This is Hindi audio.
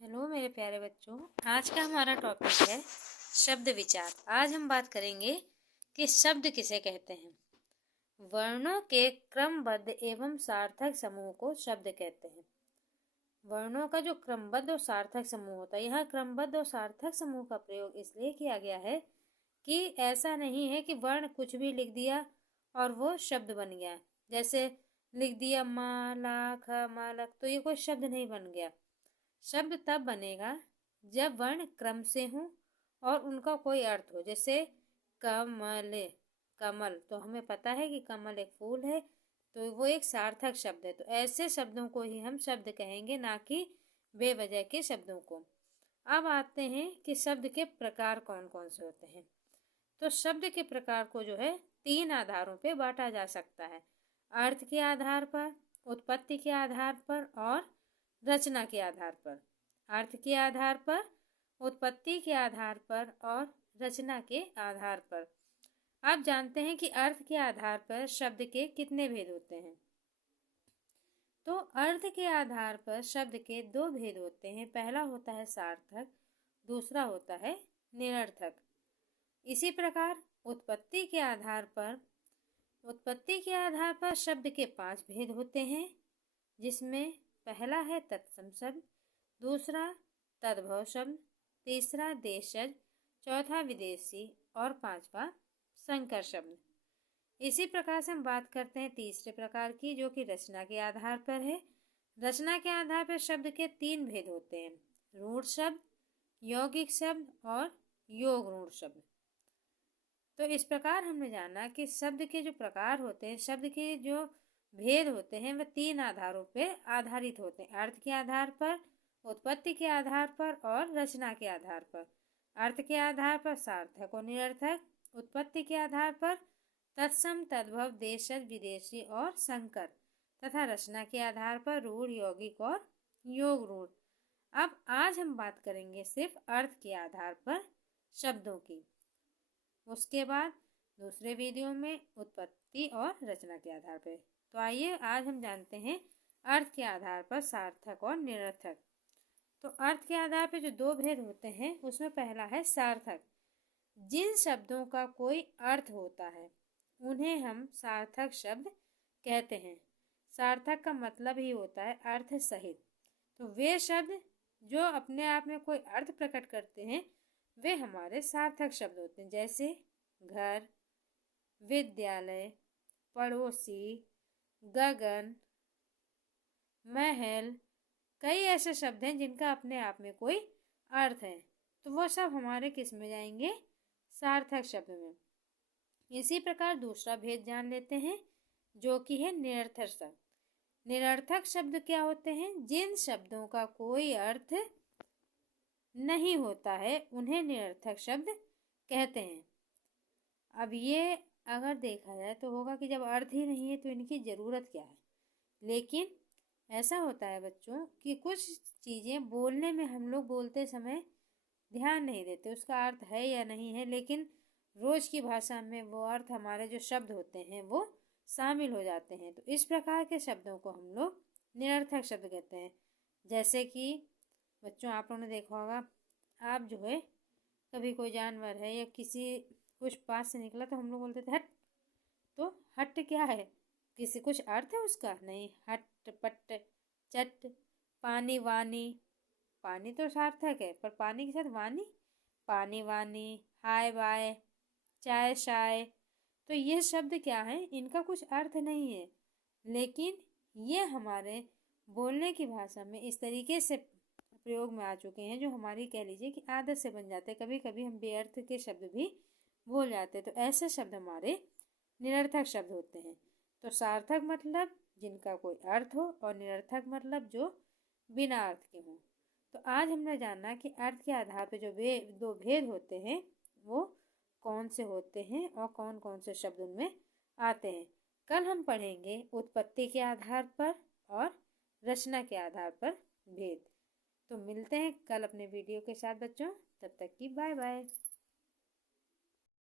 हेलो मेरे प्यारे बच्चों, आज का हमारा टॉपिक है शब्द विचार। आज हम बात करेंगे कि शब्द किसे कहते हैं। वर्णों के क्रमबद्ध एवं सार्थक समूह को शब्द कहते हैं। वर्णों का जो क्रमबद्ध और सार्थक समूह होता है, यहाँ क्रमबद्ध और सार्थक समूह का प्रयोग इसलिए किया गया है कि ऐसा नहीं है कि वर्ण कुछ भी लिख दिया और वो शब्द बन गया। जैसे लिख दिया मा ला ख मालक, तो ये कोई शब्द नहीं बन गया। शब्द तब बनेगा जब वर्ण क्रम से हों और उनका कोई अर्थ हो। जैसे कमल, कमल तो हमें पता है कि कमल एक फूल है, तो वो एक सार्थक शब्द है। तो ऐसे शब्दों को ही हम शब्द कहेंगे, ना कि बेवजह के शब्दों को। अब आते हैं कि शब्द के प्रकार कौन कौन से होते हैं। तो शब्द के प्रकार को जो है 3 आधारों पे बांटा जा सकता है। अर्थ के आधार पर, उत्पत्ति के आधार पर और रचना के आधार पर। अर्थ के आधार पर, उत्पत्ति के आधार पर और रचना के आधार पर। आप जानते हैं कि अर्थ के आधार पर शब्द के कितने भेद होते हैं। तो अर्थ के आधार पर शब्द के 2 भेद होते हैं। पहला होता है सार्थक, दूसरा होता है निरर्थक। इसी प्रकार उत्पत्ति के आधार पर शब्द के 5 भेद होते हैं, जिसमें पहला है तत्सम शब्द, दूसरा तद्भव शब्द, तीसरा देशज, चौथा विदेशी और 5वां संकर शब्द। इसी प्रकार से हम बात करते हैं तीसरे प्रकार की, जो कि रचना के आधार पर है। रचना के आधार पर शब्द के 3 भेद होते हैं, रूढ़ शब्द, यौगिक शब्द और योग रूढ़ शब्द। तो इस प्रकार हमने जाना कि शब्द के जो प्रकार होते हैं, शब्द के जो भेद होते हैं, वह 3 आधारों पर आधारित होते हैं। अर्थ के आधार पर, उत्पत्ति के आधार पर और रचना के आधार पर। अर्थ के आधार पर सार्थक और निरर्थक, उत्पत्ति के आधार पर तत्सम, तद्भव, देशज, विदेशी और संकर, तथा रचना के आधार पर रूढ़, यौगिक और योग रूढ़। अब आज हम बात करेंगे सिर्फ अर्थ के आधार पर शब्दों की। उसके बाद दूसरे वीडियो में उत्पत्ति और रचना के आधार पर। तो आइए आज हम जानते हैं अर्थ के आधार पर सार्थक और निरर्थक। तो अर्थ के आधार पर जो 2 भेद होते हैं, उसमें पहला है सार्थक। जिन शब्दों का कोई अर्थ होता है उन्हें हम सार्थक शब्द कहते हैं। सार्थक का मतलब ही होता है अर्थ सहित। तो वे शब्द जो अपने आप में कोई अर्थ प्रकट करते हैं, वे हमारे सार्थक शब्द होते हैं। जैसे घर, विद्यालय, पड़ोसी, गगन, महल, कई ऐसे शब्द हैं जिनका अपने आप में कोई अर्थ है। तो वो सब हमारे किस में जाएंगे? सार्थक शब्द में। इसी प्रकार दूसरा भेद जान लेते हैं, जो कि है निरर्थक शब्द। निरर्थक शब्द क्या होते हैं? जिन शब्दों का कोई अर्थ नहीं होता है, उन्हें निरर्थक शब्द कहते हैं। अब ये अगर देखा जाए तो होगा कि जब अर्थ ही नहीं है तो इनकी ज़रूरत क्या है। लेकिन ऐसा होता है बच्चों कि कुछ चीज़ें बोलने में हम लोग बोलते समय ध्यान नहीं देते उसका अर्थ है या नहीं है, लेकिन रोज़ की भाषा में वो अर्थ, हमारे जो शब्द होते हैं, वो शामिल हो जाते हैं। तो इस प्रकार के शब्दों को हम लोग निरर्थक शब्द कहते हैं। जैसे कि बच्चों, आप लोगों ने देखा होगा, आप जो है कभी कोई जानवर है या किसी कुछ पास से निकला तो हम लोग बोलते थे हट। तो हट क्या है? किसी कुछ अर्थ है उसका? नहीं। हट, पट, चट, पानी, वानी। पानी तो सार्थक है, पर पानी के साथ वानी, पानी वानी, हाय बाय, चाय शाय। तो ये शब्द क्या है? इनका कुछ अर्थ नहीं है, लेकिन ये हमारे बोलने की भाषा में इस तरीके से प्रयोग में आ चुके हैं, जो हमारी कह लीजिए कि आदत से बन जाते हैं। कभी कभी हम बेअर्थ के शब्द भी बोल जाते हैं। तो ऐसे शब्द हमारे निरर्थक शब्द होते हैं। तो सार्थक मतलब जिनका कोई अर्थ हो, और निरर्थक मतलब जो बिना अर्थ के हों। तो आज हमने जाना कि अर्थ के आधार पर जो 2 भेद होते हैं, वो कौन से होते हैं और कौन कौन से शब्द उनमें आते हैं। कल हम पढ़ेंगे उत्पत्ति के आधार पर और रचना के आधार पर भेद। तो मिलते हैं कल अपने वीडियो के साथ बच्चों। तब तक की बाय बाय।